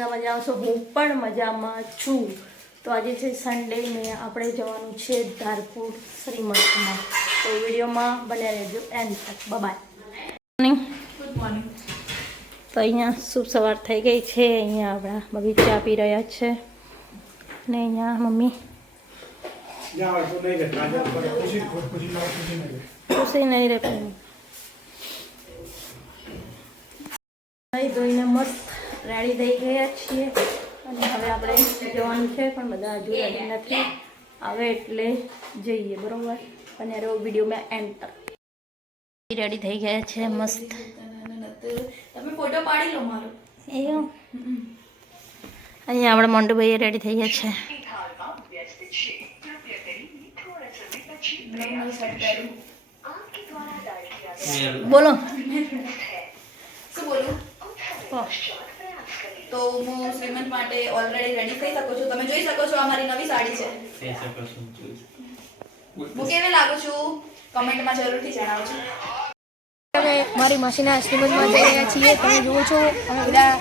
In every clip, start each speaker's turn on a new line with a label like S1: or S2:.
S1: બધા મજામાં છો હું પણ મજામાં છું. તો આજે છે સન્ડે ને આપણે જવાનું છે ધારપુર શ્રીમઠમાં તો વિડીયોમાં બન્યા રહેજો. એન્ડ તક. બાય મોર્નિંગ
S2: ગુડ મોર્નિંગ
S1: તો અહીંયા શુભ સવાર થઈ ગઈ છે. અહીંયા આપણા બગીચા પી રહ્યા છે. ને અહીંયા મમ્મી. ખુશી નહીં રહે નહીં ધોઈને મસ્ત રેડી થઈ ગયા છીએ. અને હવે આપણે જવાનું છે પણ બધા હજુ રેડી નથી. આવે એટલે જઈએ બરોબર? અને રો વિડીયોમાં એન્ટર રેડી થઈ ગયા છે મસ્ત.
S2: તમે ફોટો પાડી લો મારો.
S1: એવું? અહીંયા આપણે મોન્ટુભાઈ રેડી થઈ ગયા છે. બોલો.
S2: શું બોલું?
S1: કહો.
S2: તો હું શ્રીમંત માટે ઓલરેડી રેડી થઈ શકું છું. તમે જોઈ શકો છો આ મારી નવી સાડી છે. હું કેવી લાગુ છું? કમેન્ટમાં જરૂરથી જણાવજો
S3: અમે મારી માસીના શ્રીમંતમાં જઈ રહ્યા છીએ. તમે જુઓ છો અમે બધા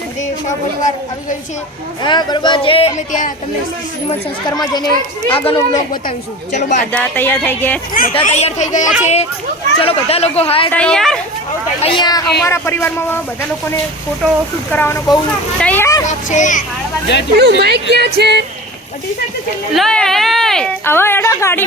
S3: બધે સપરિવાર આવી ગયું છે. હા, બરોબર જે અમે ત્યાં તમને શ્રીમંત સંસ્કારમાં જઈને આગળનો બ્લોગ બતાવીશું. ચલો
S1: બધા તૈયાર થઈ ગયા
S3: બધા તૈયાર થઈ ગયા છે. ચલો બધા લોકો હાય
S1: તૈયાર?
S3: અહીંયા અમારા પરિવારમાં બધા લોકોને ફોટો શૂટ કરાવવાનો બહુ
S1: તૈયાર
S3: છે છે માઇક ક્યાં છે
S1: લો એ હવે એડો ગાડી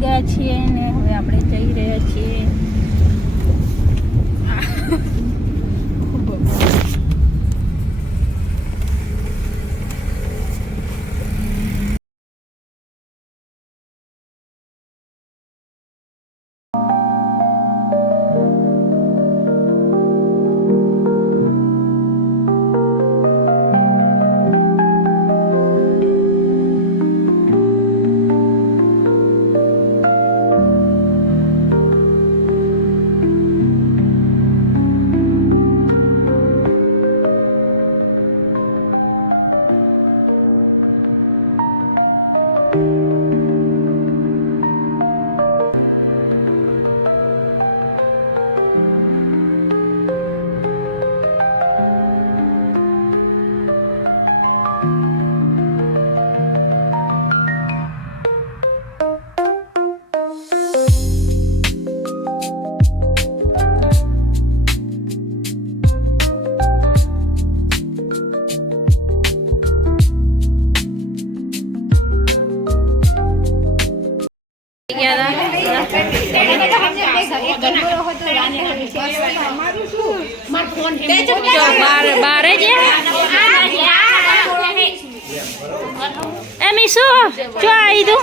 S1: Guedes. જો આવી તું?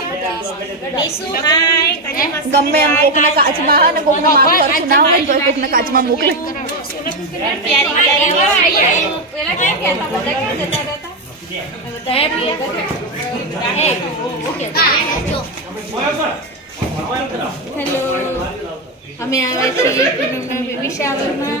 S2: ગમે એમ કોકને કાચમાં અને કોકને મારું હરખું ના હોય તો કોકને કાચમાં મોકલે. હેલો. અમે આવ્યા છીએ પૂનમના બેબી શાવરમાં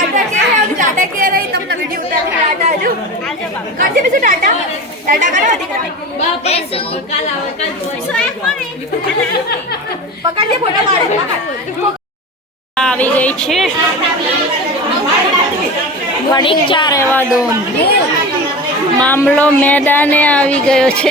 S2: ટાટા આવ
S1: ગઈ છે. વડીક ચા રહેવા દો મામલો મેદાને આવી ગયો છે.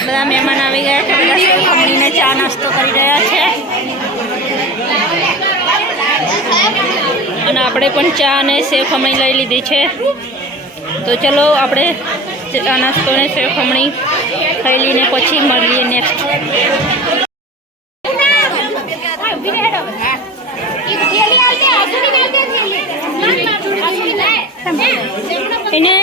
S1: બધા મહેમાન આવી ગયા છે બધા સેવ ખમણીને ચા નાસ્તો કરી રહ્યા છે અને આપણે પણ ચા અને સેવ ખમણી લઈ લીધી છે. તો ચલો આપણે ચા નાસ્તો ને સેવ ખમણી ખાઈ લઈને પછી મળીએ નેક્સ્ટ એને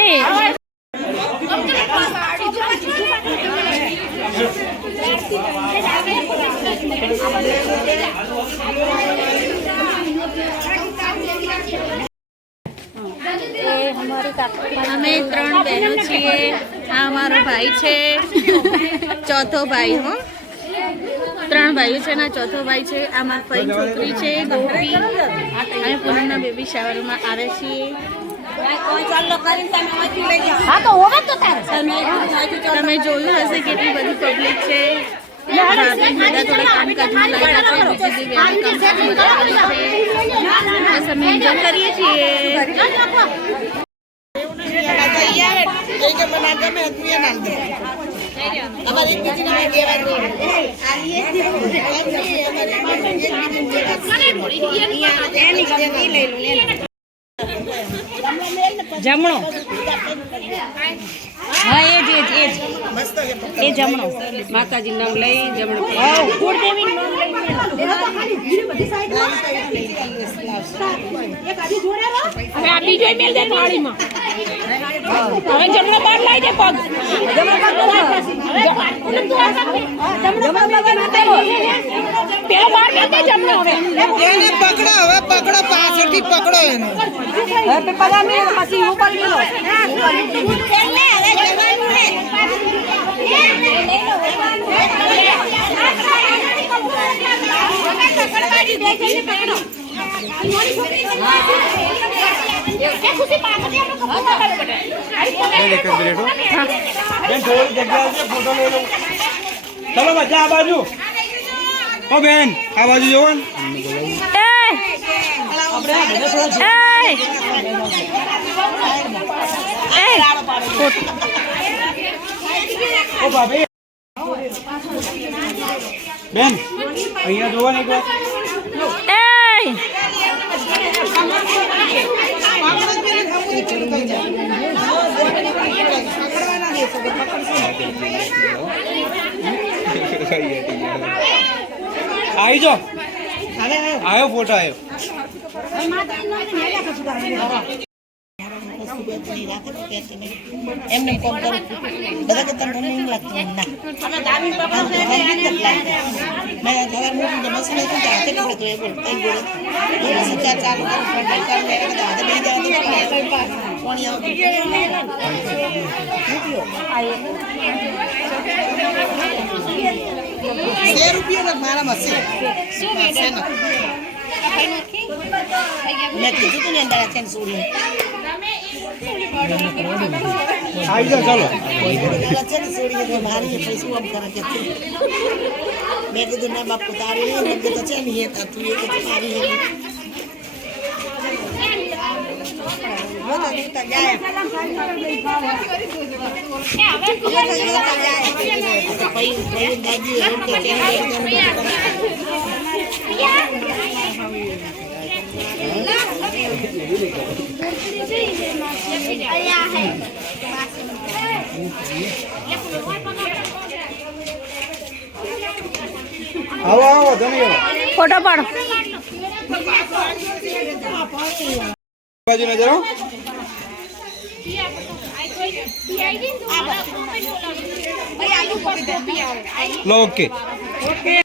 S2: અમે ત્રણ બહેનો છીએ. આ અમારો ભાઈ છે. ચોથો ભાઈ હો. ત્રણ ભાઈઓ છે ને ચોથો ભાઈ છે. આ મારી ભાઈ છોકરી છે ગોપી. અને પૂનમના બેબી શાવરમાં આવે છીએ. તમે જોયું હશે કેટલી બધી પબ્લિક છે. કરીએ બધા
S1: જમણો. હા એ જ એ જ એ જ. એ જમણો. માતાજી નામ લઈ જમણો. હવે આ બીજો મેલ દે થાળીમાં હવે જમણો પગ. લઈ દે. પગ. પેલો બાર મેલ દે. જમણો હવે.
S4: એને પકડો હવે પકડો પાછળથી પકડો એને.
S5: બેન થોડી જગ્યા છે ફોટો લઈ લો ચલો બચ્ચા આ બાજુ ઓ બેન આ બાજુ જોવો બેન અહીંયા જોવો ને એક વાર. આવી જો. આવ્યો ફોટો આવ્યો
S4: એમને કોમ કરો બધા કે તને નહીં લાગતું ના. મેં ઘર મૂકી તો મસ્ત નહીં હાથે પકડે તો ચાર ચાલુ કરું પણ કર મેં કીધું હાથે બેસી જવા તો કોણ આવ. સે રૂપિયા મારામાં છે છે ને. મેં કીધું તું ને અંદર છે ને
S5: આવી જાઓ ચલો
S4: મેં કીધું ના બાપુ તારી મેં કીધું
S5: આવો આવો
S1: ફોટો પાડો.
S5: બાજુ નજર હો. ઓકે.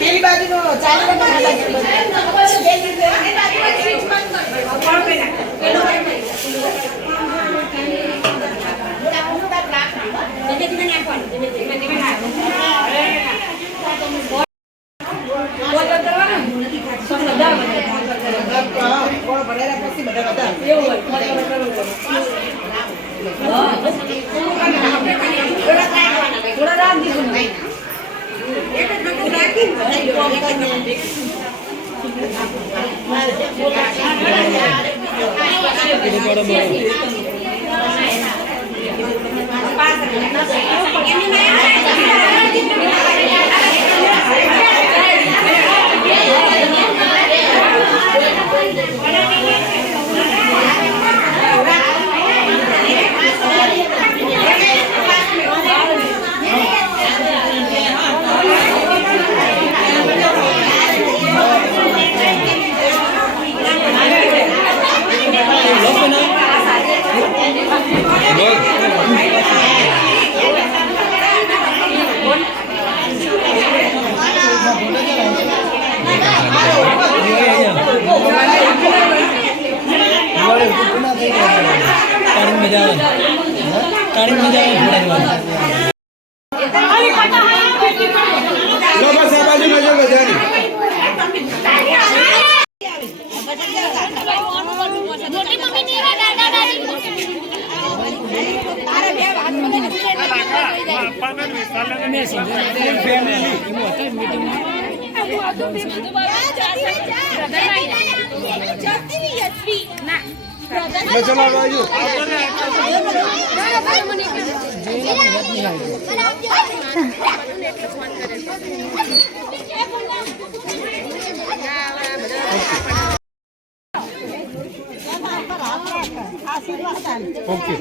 S4: પેલી બાજુનો ચાલુ રાખો, આ બાજુનો. હા, કોણ ભરેલા પછી બધા બધા.
S5: લો ઓકે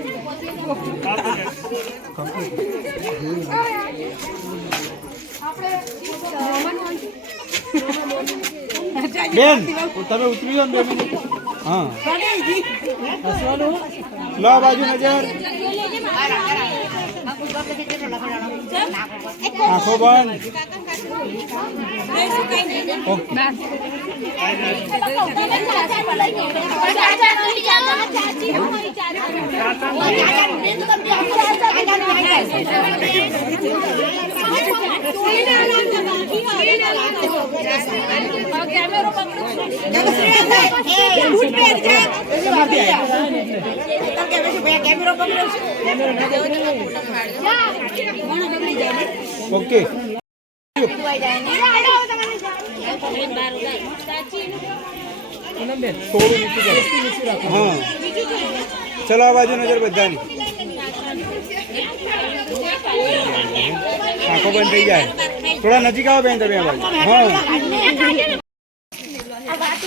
S5: બેન તમે ઉતરી જાઓ ને બે મિનિટ. હા. લો બાજુ નજર. આંખો બંધ. ઓકે. ઓકે. હા. ચલો આ બાજુ નજર બધાની. આંખો બંધ થઈ જાય. થોડા નજીક આવો બેન તમે આ હા.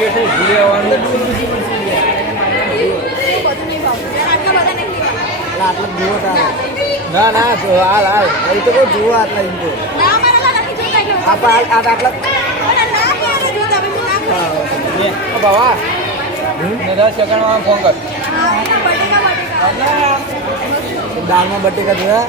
S5: થિયેટર ઘૂરે આવવાનું. ના ના હાલ હાલ. એ તો કોઈ જુઓ આટલા ઇન્દો આટલા. બાવા. ફોન કર. દાળમાં બટેકા જોયા?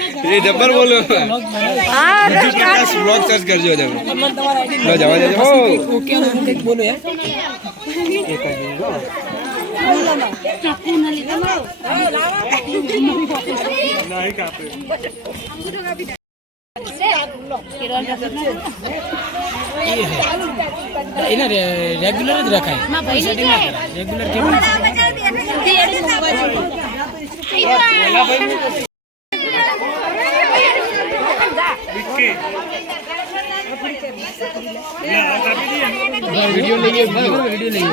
S6: એ જબ્બર બોલો.
S1: હા
S6: બ્લોગ સર્ચ કરજો તમે. લો જવા દેજો. હો.
S5: એને રેગ્યુલર જ રખાય. રેગ્યુલર કેવું? વીડિયો લઈએ વિડિયો લઈએ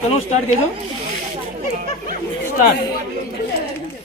S5: ચલો સ્ટાર્ટ દેજો સ્ટાર્ટ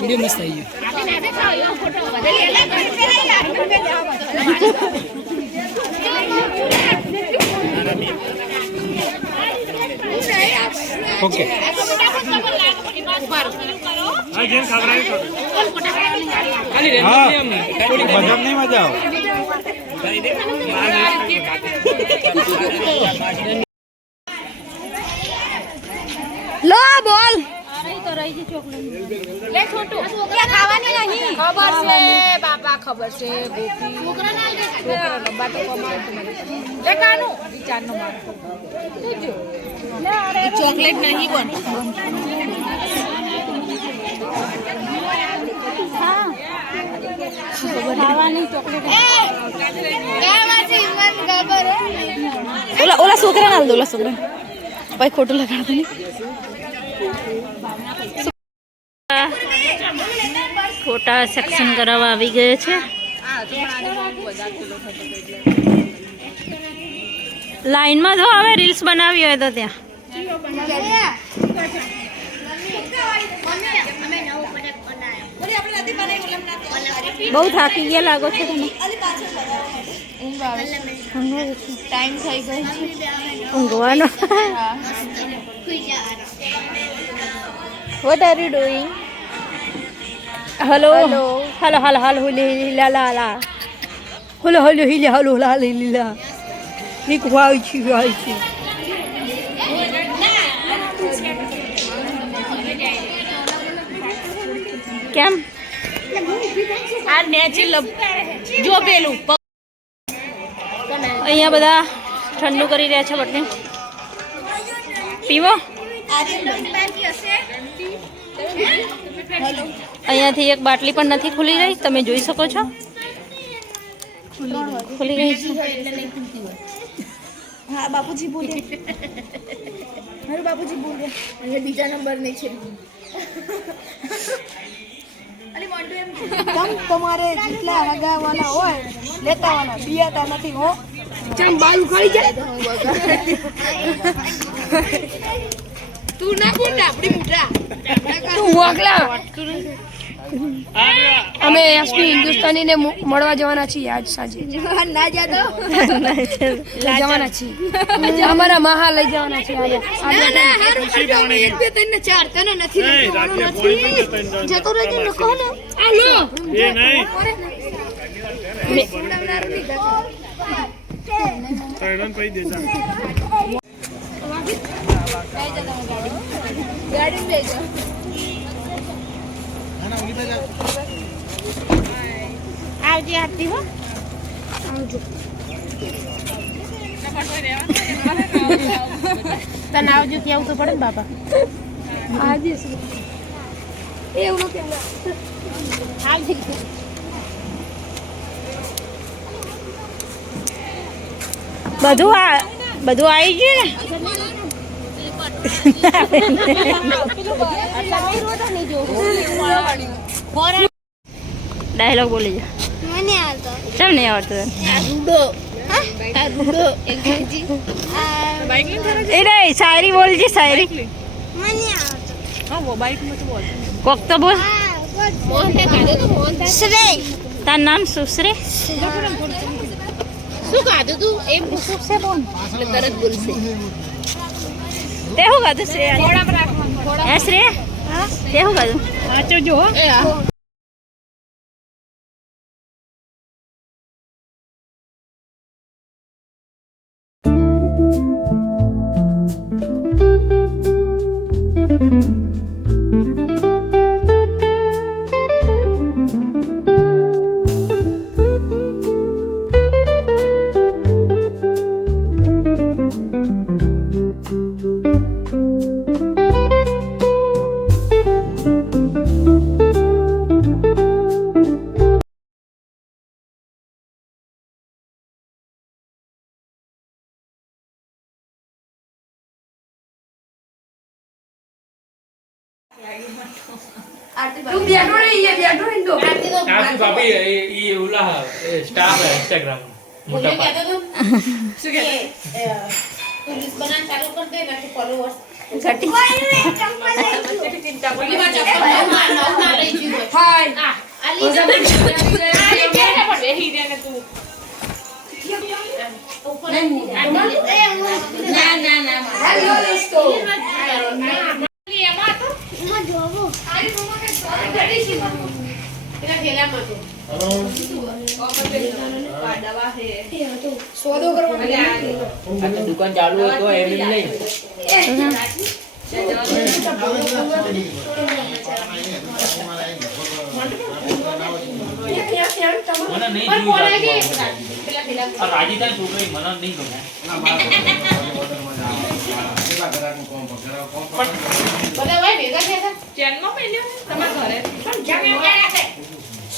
S5: વીડિયો મસ્ત આવી ગયો ઓકે ખાલી
S6: મજા આવે
S3: લો બોલ
S2: ખબર છે બાપા ખબર છે ગોપી છોકરા ડબ્બા તો કમાય લે કાનું. વિચારનો ચોકલેટ નહીં બન
S1: ઓલા ઓલા છોકરા ના દો ઓલા છોકરા ભાઈ ખોટું લગાડતો નહીં. ફોટા સેક્શન કરાવવા આવી ગયા છે. લાઈનમાં જો હવે રીલ્સ બનાવી હોય તો ત્યાં. બહુ થાકી ગયા લાગો છો તમે.
S3: ટાઈમ થઈ ગયો
S1: ઊંઘવાનો. What are you doing hello hello hello hello hello લા લા લા હલો હલો હિલા હલો લા લી લા એક વાય છે વાય છે કેમ?
S2: આ નેચરલ જો પેલું.
S1: અહીંયા બધા ઠંડુ કરી રહ્યા છે બટને પીવો? અહીંયાથી એક બાટલી પણ નથી ખુલી રહી. તમે જોઈ શકો છો. ખુલી રહી છે.
S3: હા બાપુજી બોલે. મારું બાપુજી બોલે. અને બીજા નંબર નહીં છે. તમ તમારે જેટલા હગાવાના હોય લેતાવાના. બિયાતા નથી હો. ચમ બાલ ઉખાડી જાય. તું ના બોલ આપડી મોટા તું વગલા અમે એસપી હિન્દુસ્તાનીને ને મળવા જવાના છીએ આજ સાંજે. ના જાતો? જવાના છીએ. અમારા મહા લઈ જવાના છીએ આજે. એક બે ત્રણ ને ચાર તને નથી જતો રહેજે ને કહો ને. આ લો એ ગાડી બેજો
S1: આવજે આરતી હો. તને આવજો કેવું તો પડે ને બાપા?
S3: આવજે એવું નથી
S1: આવજે. બધું આ બધું આવી ગયું ને? ડાયલોગ બોલી જા.
S3: મને આવતો.
S1: કેમ નહીં આવડતો તને એ બોલ શાયરી બોલજી શાયરી કોક તો બોલ. તાર નામ શું શ્રી તે? શું ખાધું શ્રેયા હે શ્રેયા તે શું ખાધું
S3: તું आपकी भाभी है ये उला है
S2: स्टार है इंस्टाग्राम मोटा कहते तुम શું કે पुलिस बनाना
S3: चालू कर दे ना कि फॉलोअर्स ઘટી ના ના ના
S2: દુકાન ચાલુ હોય તો એમ નહીં. મને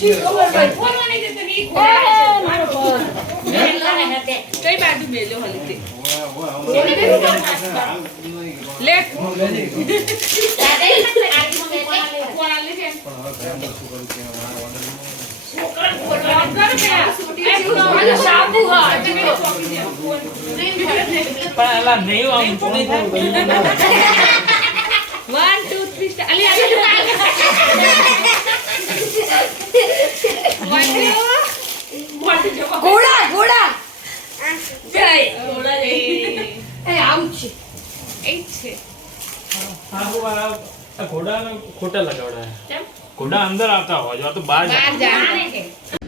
S2: નહીં જોયું આ રાજસ્થાન છોકરી મને નહીં ગમે પણ
S3: ઘોડા ઘોડા એ આવું છે.
S2: ઘોડા ખોટા લગાવડા ઘોડા અંદર આવતા હોય તો બહાર જાય.